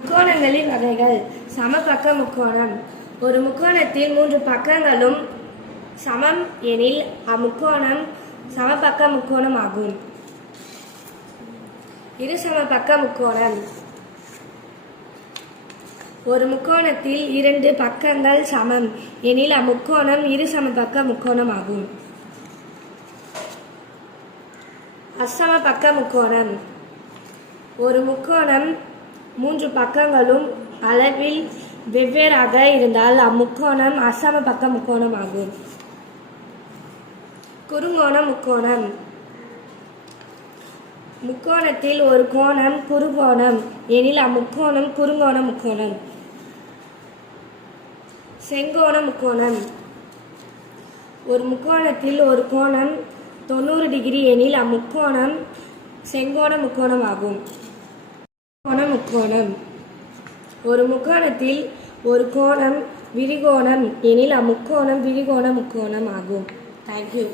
முக்கோணங்களின் வகைகள். சமபக்க முக்கோணம். ஒரு முக்கோணத்தில் 3 பக்கங்களும் சமம் எனில் அம்முக்கோணம் சமபக்க முக்கோணம் ஆகும். இருசமபக்க முக்கோணம். ஒரு முக்கோணத்தில் 2 பக்கங்கள் சமம் எனில் அம்முக்கோணம் இருசமபக்க முக்கோணம் ஆகும். அசமபக்க முக்கோணம். ஒரு முக்கோணம் 3 பக்கங்களும் அளவில் வெவ்வேறாக இருந்தால் அம்முக்கோணம் அசமபக்க முக்கோணம் ஆகும். குறுங்கோண முக்கோணம். முக்கோணத்தில் ஒரு கோணம் குறுகோணம் எனில் அம்முக்கோணம் குறுங்கோண முக்கோணம். செங்கோண முக்கோணம். ஒரு முக்கோணத்தில் ஒரு கோணம் 90 டிகிரி எனில் அம்முக்கோணம் செங்கோண முக்கோணம் ஆகும். முக்கோணம். ஒரு முக்கோணத்தில் ஒரு கோணம் விரிகோணம் எனில் அம்முக்கோணம் விரிகோண முக்கோணம் ஆகும். தேங்க்யூ.